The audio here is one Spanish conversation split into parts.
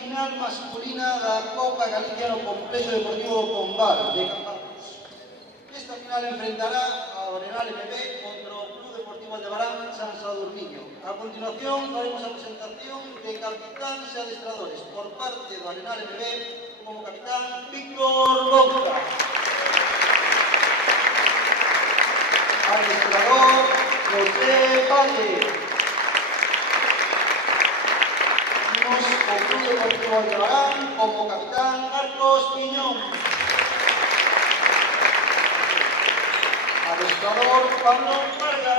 final masculina da Copa Galicia no Complexo Deportivo do Pombal de Campazos. Esta final enfrentará ao Arenal MB contra o Club Deportivo Aldebarán San Sadurniño. A continuación faremos a presentación de capitáns e adestradores por parte do Arenal MB como capitán Víctor Louza. Adestrador José Valle. Imos o Club Deportivo Aldebarán como capitán Marcos Piñón. Adestrador Pablo Varga.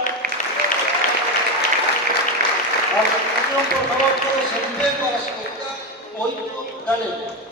A continuación, por favor, todos en pé para escoitar o himno galego.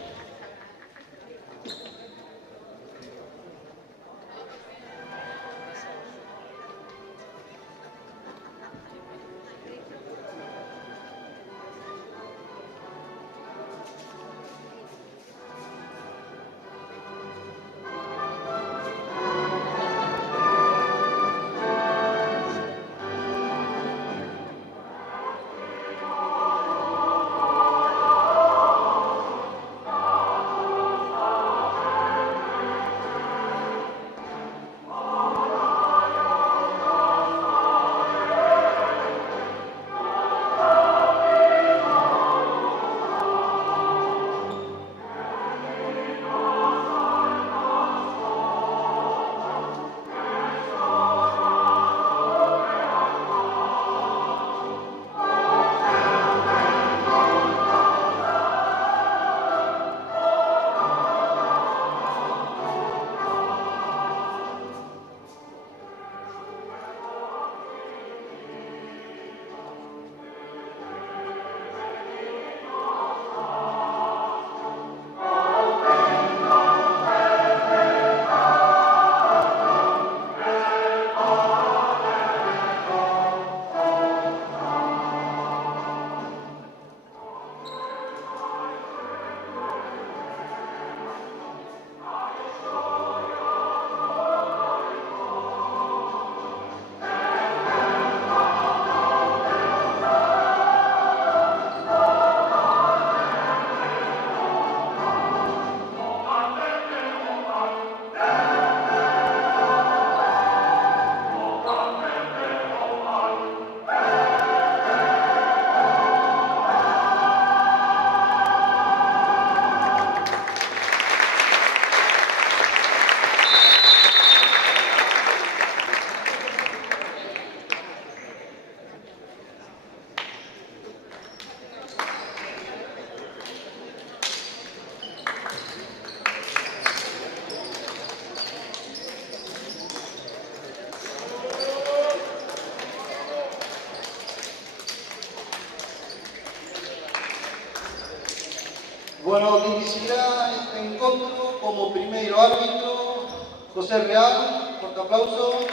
Bueno, dirigirá este encontro como primeiro árbitro José Real, fuerte aplauso.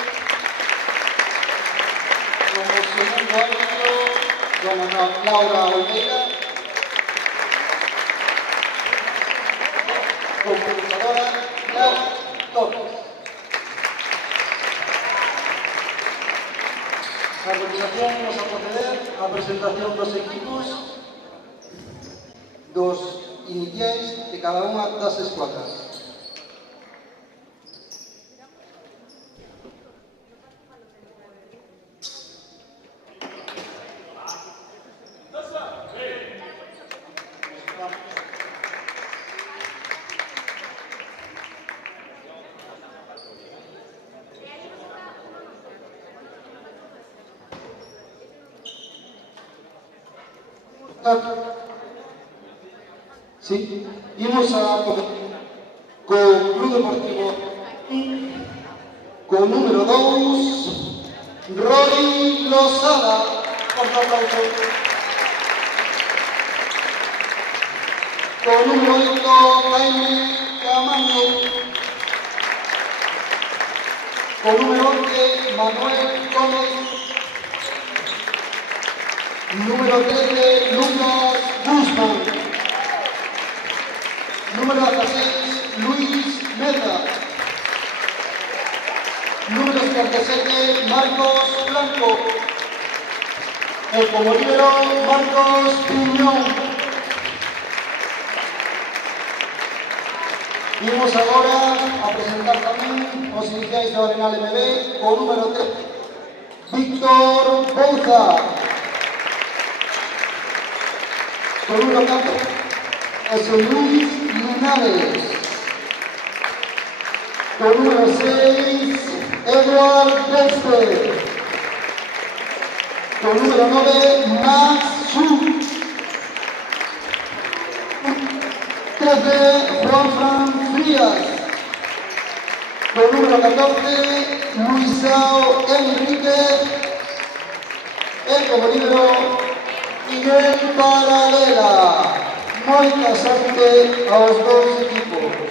Como segundo árbitro, dona Laura Olveira. Como organizadora, Pilar Torres. A continuación vamos a proceder á presentación dos equipos, dos iniciais de cada unha das escuadras. Sí, imos a co Club Deportivo co número 2 Roy Losada, por aplauso. Co número 8 Jaime Camaño. Co número 11 Manuel Gómez. Número 13 Lucas Guzmán. Número 16, Luis Meza. Número 77, Marcos Blanco. Como líbero, Marcos Piñón. Vimos agora a presentar tamén os iniciais do Arenal MB o número 3, Víctor Bouza. O número 4, José Luis Linares. O número 6, Edward Dexter. O número 9, Max Schuh. 13, Juan Frías. O número 14, Luisao Enrique. E como libro, Miguel Paradela. Moita sorte aos dous equipos.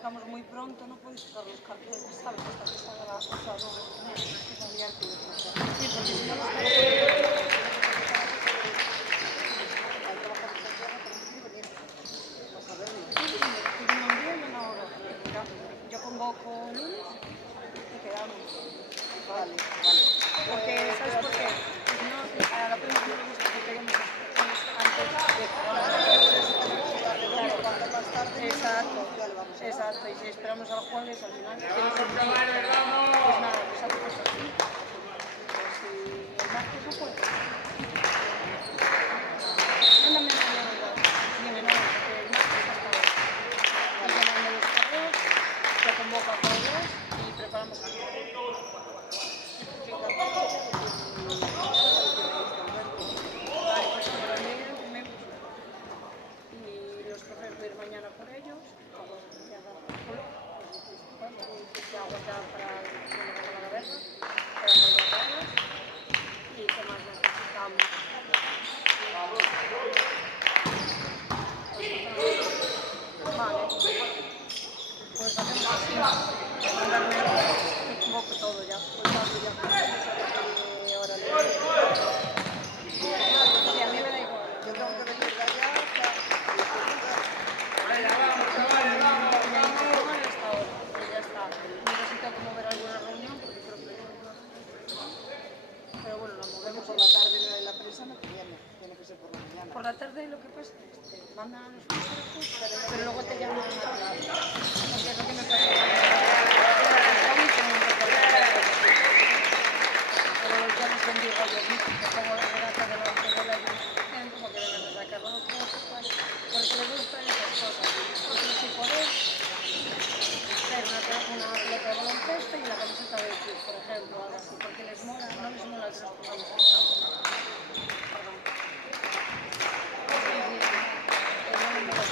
sacamos muy pronto, no podéis sacar los carteles, ¿sabes? Hasta que salga la cosa, no, que salía el club. Sí, porque si no los yo convoco el lunes y quedamos. Vale. Porque, ¿sabes por qué? Porque no, a la prensa no le gusta que queremos antes de exacto, y si esperamos al jueves, al final tiene que ser un día. Pues nada, pues algo pasa así. Pues si el martes no puedo. Mándame mañana igual. Dime, no, porque el martes hasta ahora. Y te mando los correos, te convoco a todos y preparamos el día. Vale, pues me lo envíen primero. Y los profes voy a ir mañana por ellos. Se aguantar para la guerra, para no guardarlas. Y qué más necesitamos. Vale, pues hacemos así. Mandarme y convoco todo ya. Pues hablo ya con ahora. Sí, a mí me da igual. Yo tengo que venir de allá hasta... Necesito como ver alguna reunión porque creo que pero bueno, la movemos Por la tarde la prensa no tiene que ser por la mañana. por la tarde. Lo que pasa es que mandan a los fotógrafos, pero luego te llaman porque es lo que me parece pero ya les bendigo a los mismos que pongo la regata de la como que deben de sacar los cosas porque les gustan esas cosas porque si podéis hacer una pelota de baloncesto y la camiseta de club, por ejemplo, algo así, porque les mola, no les mola que nos pongamos en campo. Perdón. No me mola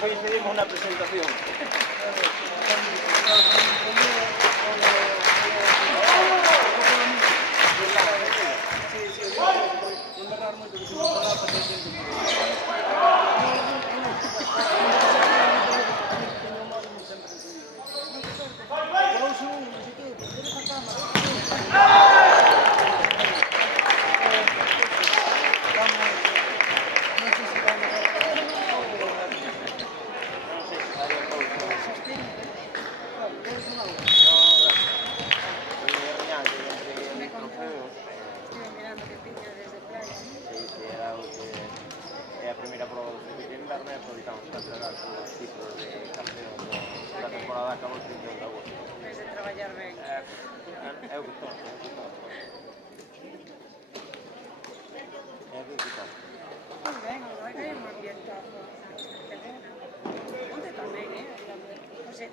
coincidimos na presentación. Estuve mirando que tiña desde playa. É a primeira prova do circuito de inverno e aproveitamos para entregar os títulos de campeón da temporada acabou el 31 de agosto. Desde traballar ben. É o que toca, é o que toca. É o que toca. Pois ben, a verdade que hai un ambientazo. Onde tamén, Onde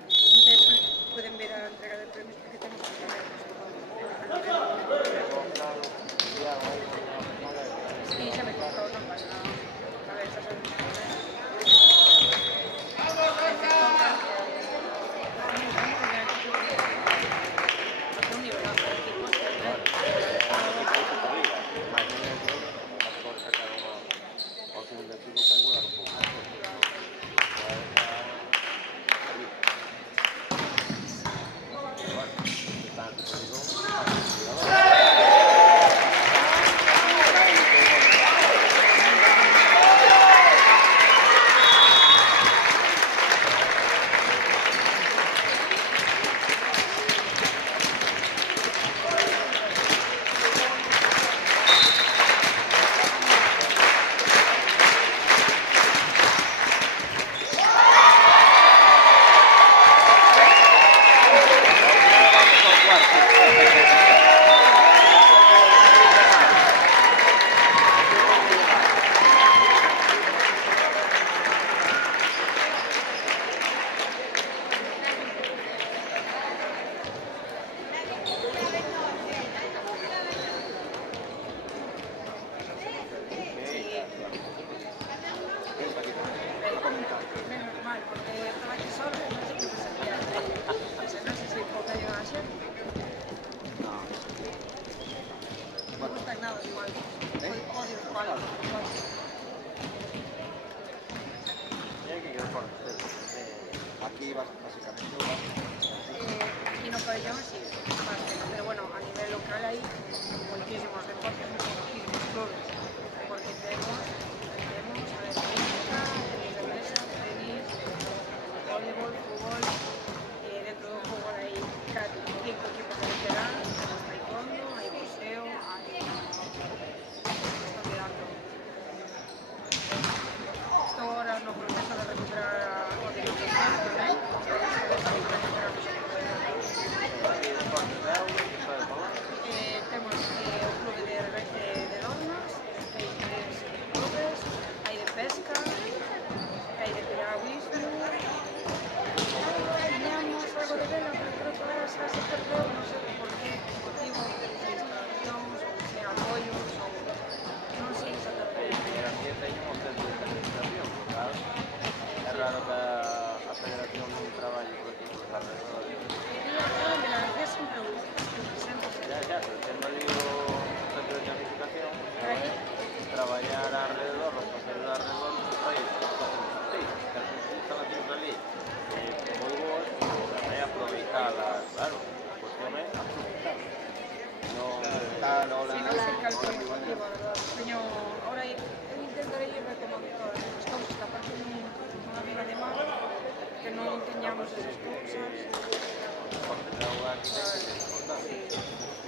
poden ver a entrega de premios porque temos que ver. Sí, xa me comprou, non pasa nada. A ver, xa sabes. Un nivelazo de equipos. Aquí básicamente Y no pabellón sí, pero bueno, a nivel local hay muchísimos deportes, muchísimos clubes, porque tenemos a ver, música, tenis de mesa, tenis, voleibol, fútbol, dentro del fútbol hay 5 equipos de veteranos, tenemos taekwondo, hay boxeo, hay... Estoy mirando. Esto ahora no proceso de recuperar a dirección también. Temos o clube de Dornas, hai 3 clubes, hai de pesca, hai de piragüismo, tiñamos algo de vela, pero creo que ahora xa se perdeu, non sei por que motivo, se instalacións, ou se apoios, ou non sei exactamente. Aquí teño un centro de administración, claro. É raro que a federación non traballe por aquí por alrededor. De la verdad sempre gusta. Ya, tendo ali o centro de planificación, traballar alrededor, los concellos alrededor, que as instalacións ali moi boas, e aproveitarlas, claro, a cuestión é aproveitar. Non estar Si non sei calculo objetivo, a verdade. Teño, ahora eu intentarei ir retomando todas as cousas, que aparte non amiga de mar, que non teñamos esas cousas.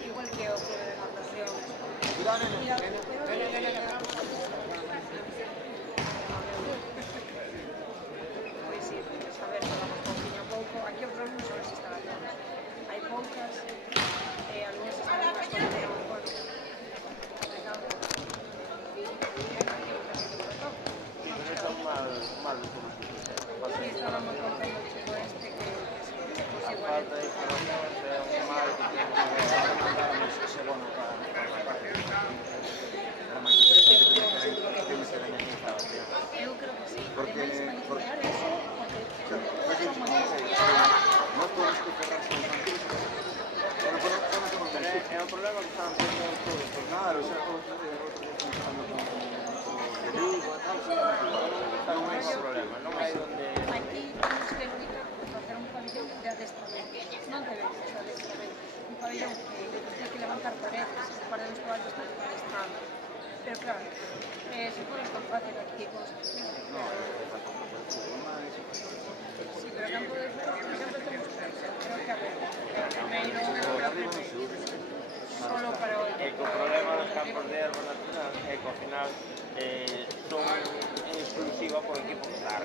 Igual que o clube de natación. Pois sí, a ver, falamos pouquinho a pouco. Aquí o problema son as instalacións. Hai poucas, algunhas instalacións que teñen, bueno, complicado. Pero son mal de todos os sitios. Sí, estaba moi contento o chico este que A falta de instalacións é un mal que temos que ver. ese bono para la maquinación o problema que estaban tendo todos, por Claro, xa outro día pensando con de Vigo e tal, non hai ese problema, non hai onde... Aquí temos que evitar facer un pabellón de adestramento, non de eventos, de adestramento. Un pabellón que ten que levantar paredes, un par de vestuarios para estar adestrando. Pero claro, se pode tan fácil aquí con os clientes. Sí, pero campo de fútbol, por exemplo, temos tres. Creo que a ver, primeiro, solo para o É que o problema dos campos de erva natural é que ao final son exclusiva por equipo que está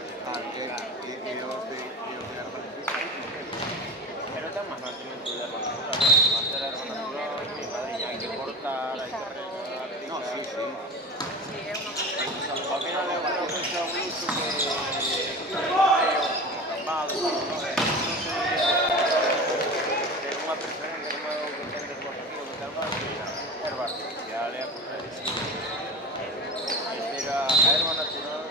pero ten máis mantenimiento de erva natural, manter erva natural, hai que cortar, hai que regar, no, sí, sí. sí, é unha maneira. ao final é unha cosa un luxo que como acampado, non sei, ter unha preferencia como é o que tendes vos aquí, o que ten máis, erva artificial, é a correr, pero a erva natural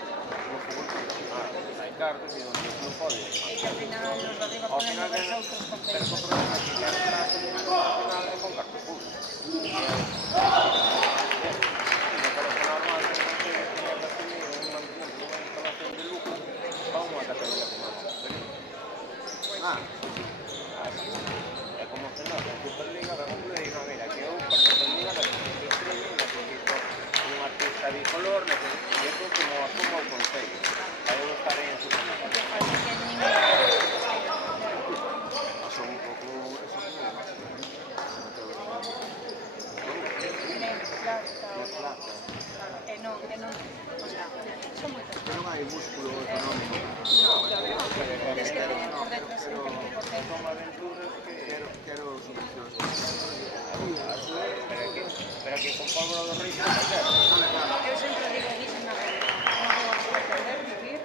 no fútbol profesional, hai cartos e onde o club pode. E que ao final nos de arriba Ao ponen final os outros pero o concellos. problema é que quer entrar no profesional é con cartos públicos. Me parece normal que un concello teña que asumir un mantenimiento dunha instalación de lujo para unha categoría como a Superliga. É como se nota en Superliga, de un club e non, mira, que eu para Superliga necesito streaming, necesito un artista bicolor, necesito, e eso como asumo o concello. Aí eu estarei en Superliga. Porque parece que nin Pasou un pouco eso claro, e non, o sea, son moitas que non hai músculo económico. tens que tener por detrás sempre un potencia. Son aventuras que... Quero subvencións. Pero que con pólvora do rei se facer. Eu sempre digo, dicen na vida, non vamos a perder, vivir,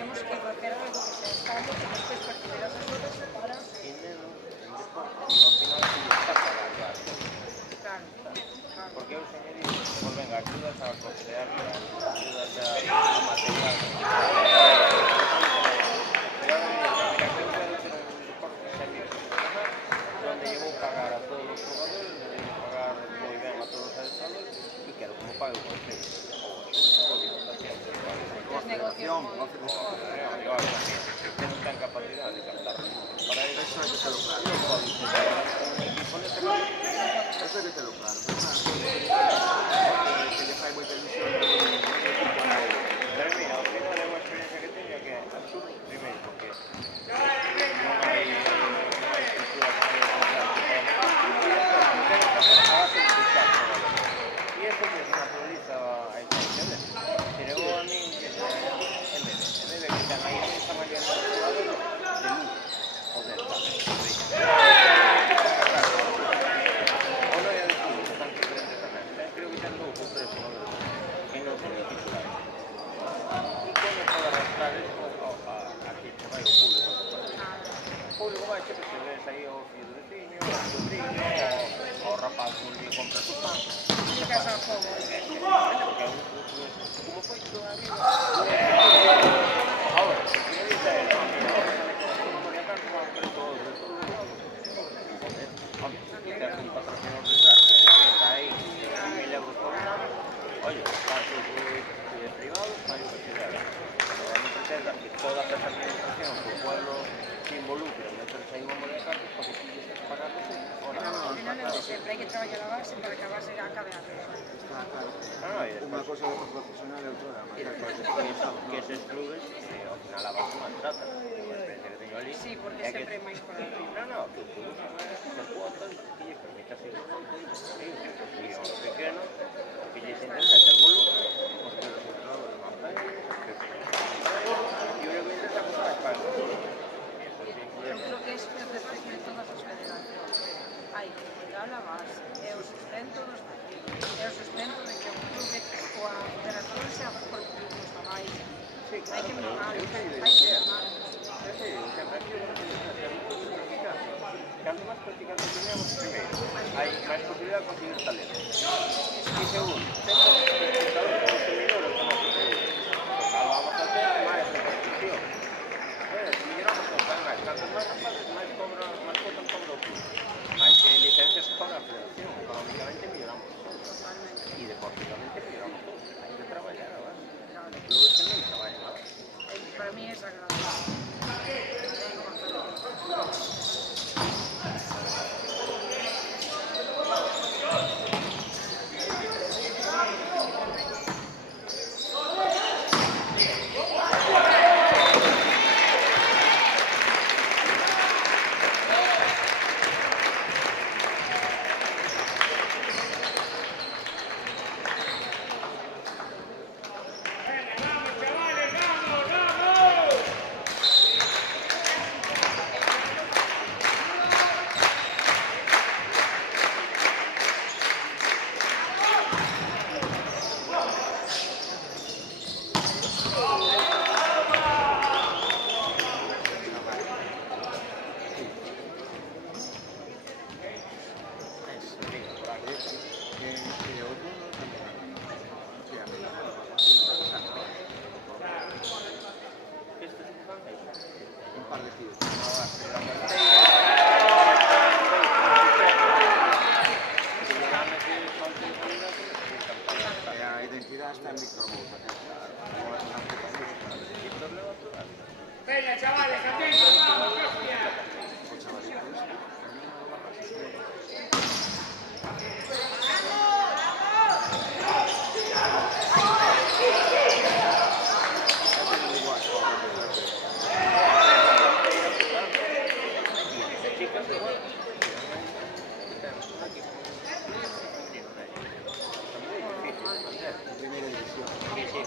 temos que facer algo que sea estable, que despois percibir as horas para... E menos en deporte, ao final se lle está pagando. Claro. Porque eu sempre digo, pues venga, axudas a costear, axudas a material. Pero mira, que eu quero ter un deporte semi-profesional donde lle vou pagar a todos os jugadores, donde lle vou pagar moi ben a todos os adestradores e quero como pague o concello. Ou a Xunta ou a Diputación. Os negocios moi... Que non ten capacidade de captar recursos para eso. Eso hai que telo claro. Non pode ser un equipo neste caso. Eso hai que telo claro. Que lle fai moita ilusión. Pero mira, ao final é unha experiencia que teño que é absurdo, primeiro, porque non hai estructura que se e eso é unha naturaliza a esencia dele. Pero eu a min que se debe que ten aí esta mañana de jugadores de luz, o de esta, o non é de fútbol, que tan diferente tamén. Creo que ten dous ou tres jugadores que non son ni titulares. E como pode arrastrar isto a que se vai o público? O público vai sempre se ves aí ao fillo de veciño, ao sobrinho, ao rapaz que un día compra su pan. E casa ao fogo. Porque é un como foi toda a vida. Ahora, se me dice, no, mira, ahora sale con una María Carlos, van a hacer todo de todo el mundo. Hombre, si te hace un patrocinador detrás, que está ahí 1.000 euros por un año, oye, casos privados, hay universidades. Ahora no pretenda que todas las administraciones que el pueblo se involucre en meterse ahí una María Carlos para que tienes que pagar los Ao final é o de sempre, hai que traballar a base para que a base acabe a ver. Está claro. no, Unha cosa profesional e outra da y después que esos clubes, ao final a base maltrata. A experiencia que teño ali Sí, porque é que sempre é máis por arriba. no, que o club se cuotas que lle permite así e aos pequenos que lles intenta hacer volumen, os que os entrenadores manteñen, e o que intenta que máis pagan. Eu creo que isto é de todas as federacións. Hai que cuidar a base, é o sustento dos daqui, é o sustento de que o clube ou a federación se aporte os abaixo. Hai que mimarlos, hai que mimarlos. Sempre aquí o que é moito practicante. Canto máis practicantes teñamos, primeiro, hai máis posibilidade de conseguir talento. E segundo, sempre os espectadores consumidores como conseguir. Porque vamos a ter máis repercusión. Si llegamos a tocar máis, canto máis rapaces, máis cobran o club. Máis que licencias que pagan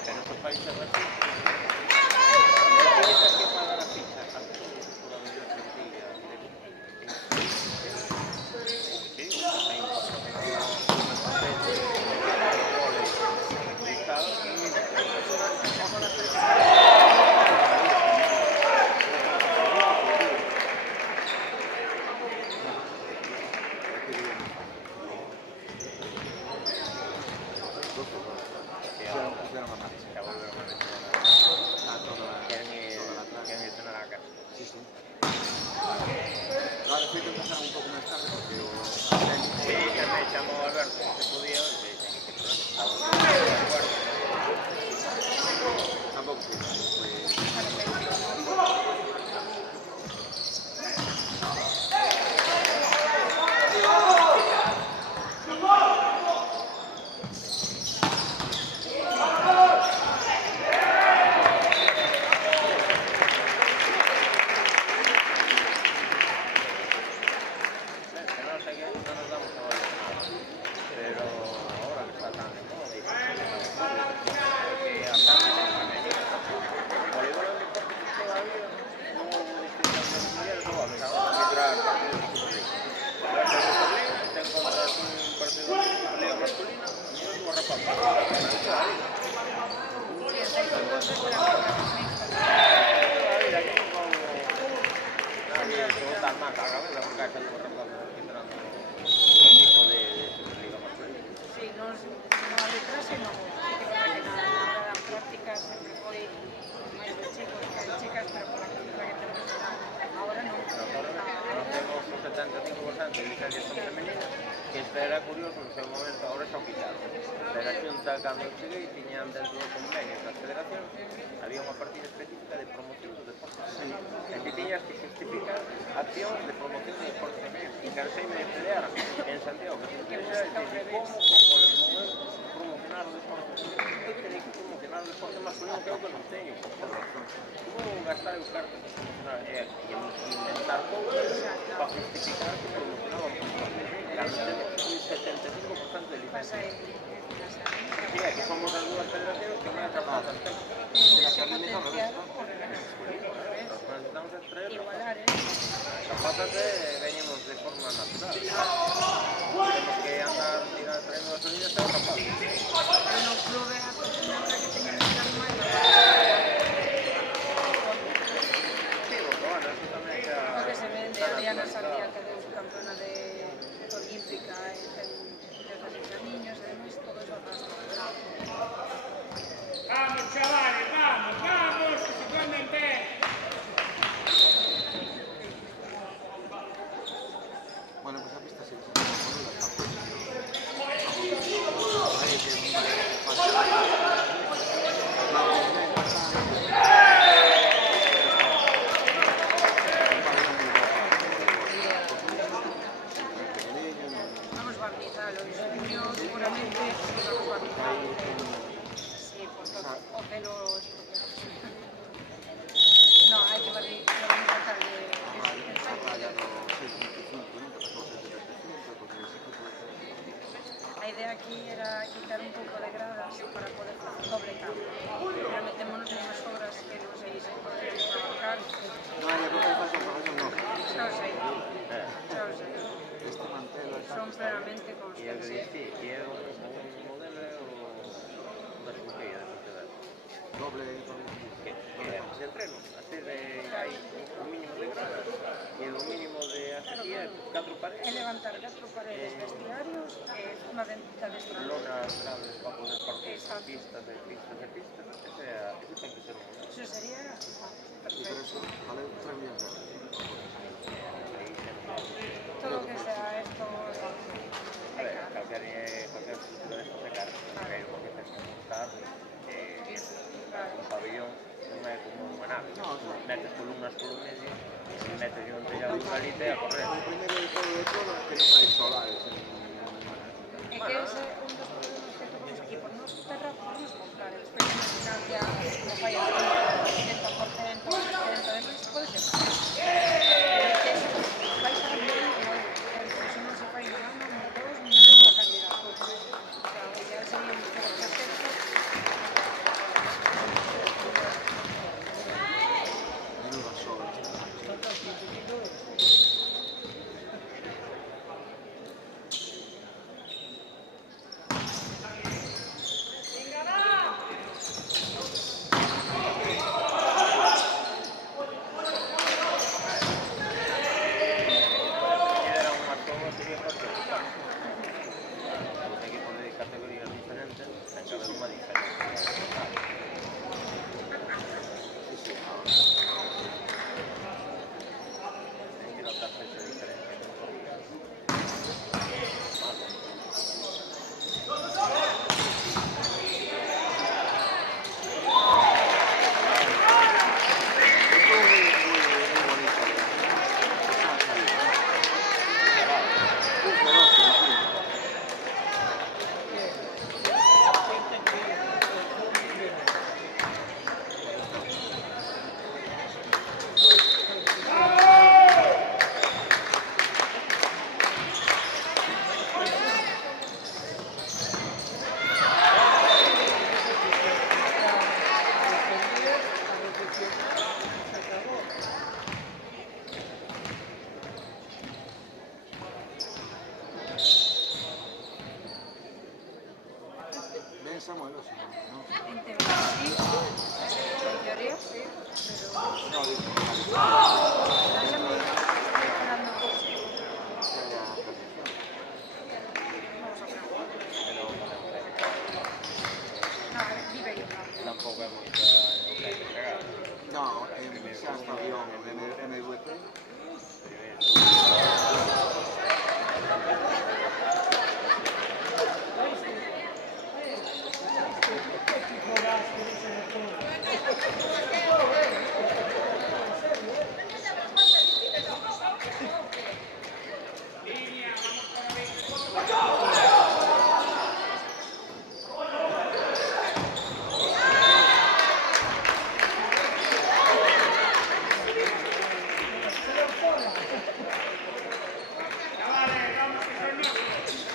en otros países así, tienes que pagar la ficha a todos por la medida sencilla y de hay un Ahora sí que empezar un pouco máis tarde porque o sí, que me chamou Alberto, se podía, e dixen que problema, tampouco sei. Sí, non arbitrase non, sí que verdad que na hora da práctica sempre foi máis de chicos que de chicas, pero por a cultura que temos agora non. Temos un 75% de licencias son femeninas, que este era curioso, no seu momento, agora xa o quitaron. Pero a Xunta, cando cheguei, tiñan dentro do convenio das federacións, había unha partida específica de promoción do deporte femenino. En que tiñas que justificar accións de promoción do deporte femenino. E canseime de pelear en Santiago, que se interesa, e dicir, como podemos promocionar o deporte femenino? Eu teño que promocionar o deporte masculino, que é o que non teño, por razón. Como gastar os cartos de promocionar e inventar cousas para justificar que promocionaba o deporte femenino? Cando temos un 75% de Pasa licencias. aí, Sí, é que somos as dúas federacións que máis rapazas temos. temos que potenciar o revés. Nós necesitamos extraer Igualar, rapazas veñemos de forma natural. Temos que andar trayendo as unidas e os rapazes. Eu no clube acostumbrada que teñen que estar máis Sí, bueno, eso tamén xa... o que se vende a Diana Sardía, que deu campeona de olímpica e ten 16 niños e demais, todo eso arrastra. Vamos, chavales, vamos, vamos, que se ponen en pie. Bueno, pues a pista sí que se puede poner las tapas. Vamos barnizar os niños, seguramente vamos barnizar. Sí, por todo, o pelo no, hai que barnizar a idea aquí era quitar un pouco de gradas para poder facer doble cambio, pero metémonos en unhas obras que non sei se poden trabajar. No hay ropa de falso, por eso no. Xa o sei, Este mantel son plenamente E eu conscientes. dixi, que é un modelo da xunqueira da sociedade. doble Que se entreno, así de hai un mínimo de gradas e o mínimo de hasta aquí é 4 É paredes. levantar 4 paredes vestiarios e unha dentita de estrada. Lonas grandes para poder partir Exacto. pistas e pistas e pistas. Ese ten que ser un modelo. Eso sería y por perfecto. eso vale 3 millones de euros. Todo que sea esto, A ver, cualquier estructura de esta cara, pero porque tens que montar un pabellón non é como unha nave. Metes columnas polo medio e metes un tellado de galite a correr. O primeiro de todo é que non hai solares en é que ese é un dos problemas que temos aquí, por nos terra podemos comprar, despois de financia, como fai a 70%, 80%, demais, pode ser. Pero é que eso vai ser un pouco igual, porque eso non se fai un ano, ni dos, ni unha cantidad. O sea, o ideal sería un certo perfecto, Samuel, o sí, ¿no? En teoría sí, en teoría sí, pero No, digo, la semana estoy esperando un poco. que haya transición. Vamos a preguntar. Pero No, vive ahí, no. tampoco hemos entregado. No, xa está guión MVP. Chavales, vamos que son nuestros.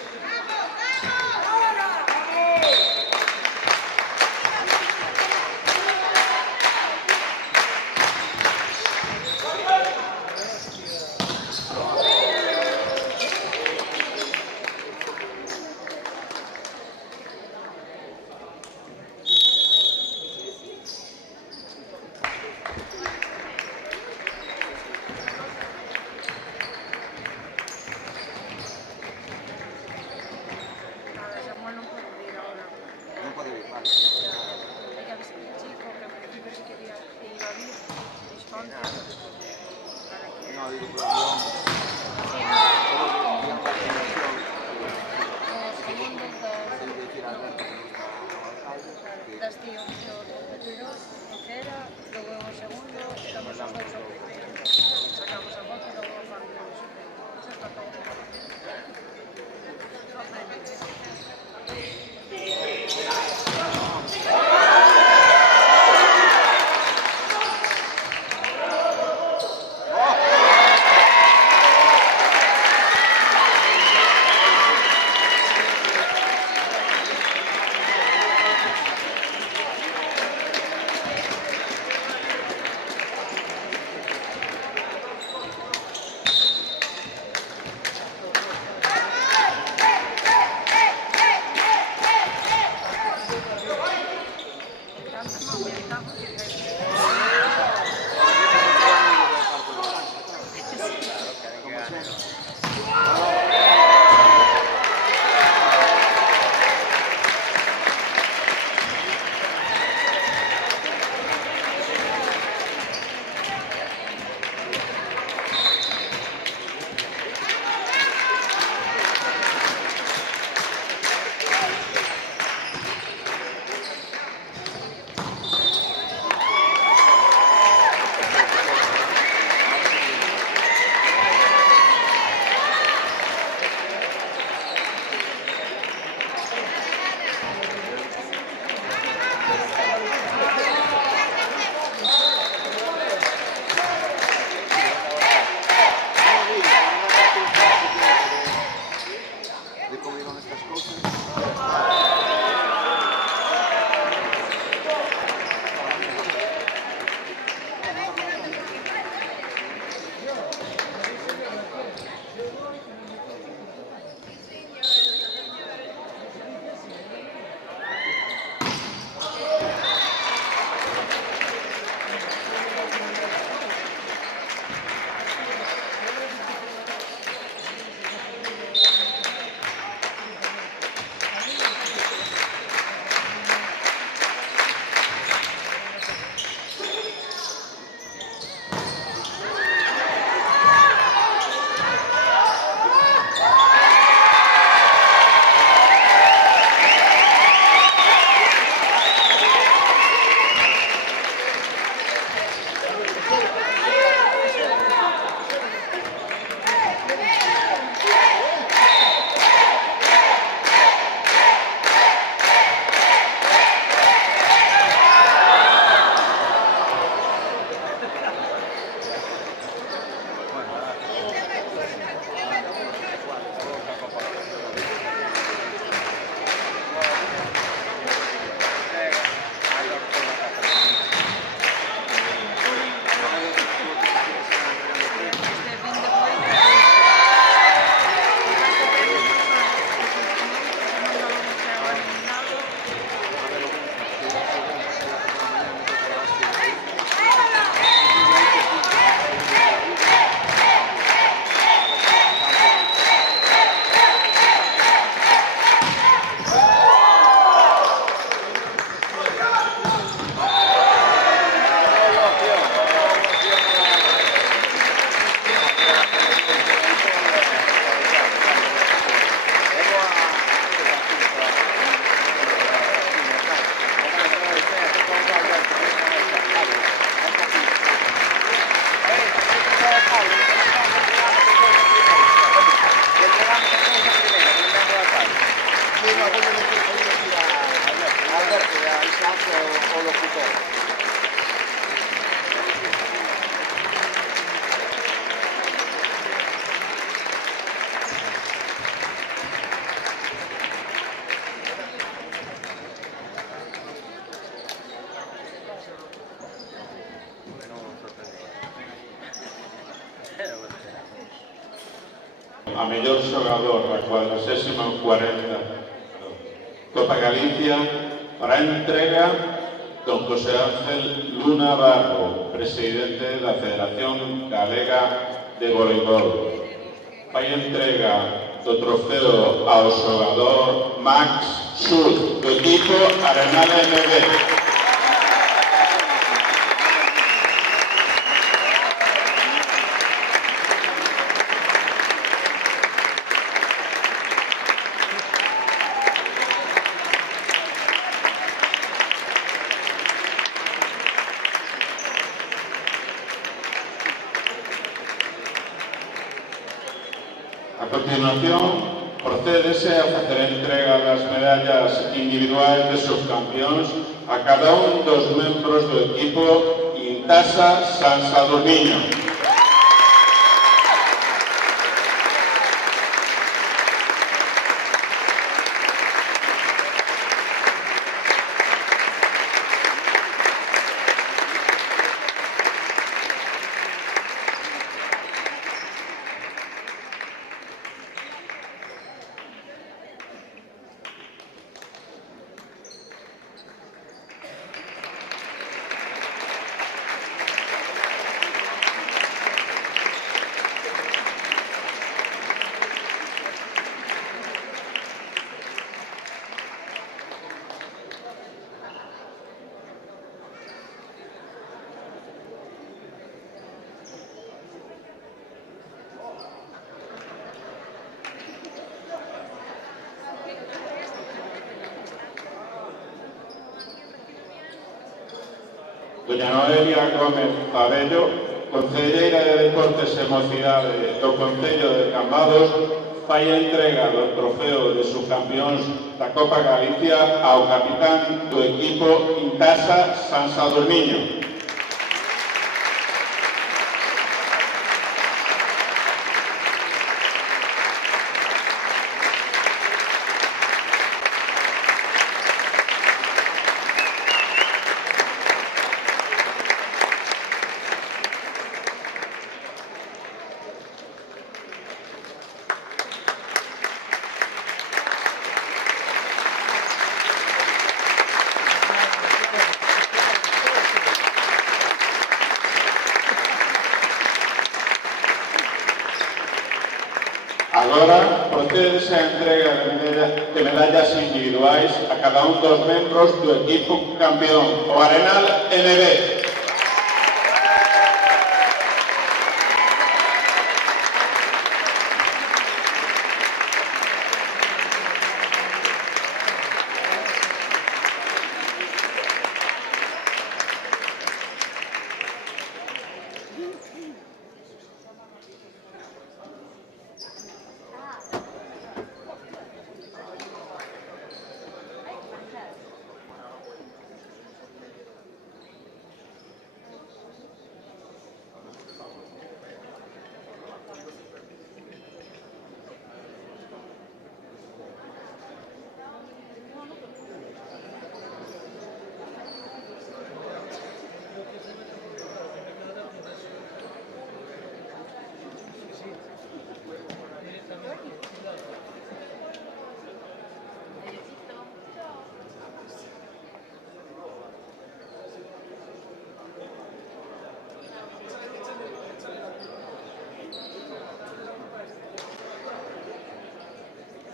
Nada, Samuel no puede ir ahora. Non pode vir, vale. Hay que avisar al chico que al principio sí quería que iba a vir, dijo antes, para que... No, digo, pero guión. Sí, Guión da explicación. los segundos das... Tengo que dicir a Alberto que está o alcalde, que das tío o competidor, lo que era, luego en el segundo, damos los dos al primero, sacamos a foto y luego familia de su primero. Eso está todo. de cómo iban estas cosas. Alberto, a Isaac o locutor. A mellor xogador da 40ª Copa Galicia para a entrega don José Ángel Luna Barro, presidente da Federación Galega de Voleibol. Fai entrega do trofeo ao xogador Max Schultz, do equipo Arenal MB. A continuación, procédese a facer entrega das medallas individuais de subcampións a cada un dos membros do equipo Intasa San Sadurniño. Doña Noelia Gómez Pabello, concelleira de Deportes e Mocidade do Concello de Cambados, fai entrega do trofeo de subcampións da Copa Galicia ao capitán do equipo Intasa San Sadurniño. Agora, procédese a entrega de medallas individuais a cada un dos membros do equipo campeón, o Arenal NB.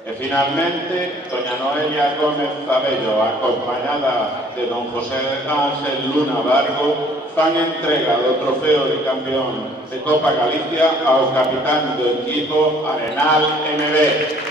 E finalmente, doña Noelia Gómez Pabello, acompañada de don José Ángel Luna Bargo, fan entrega do trofeo de campeón de Copa Galicia ao capitán do equipo Arenal MB.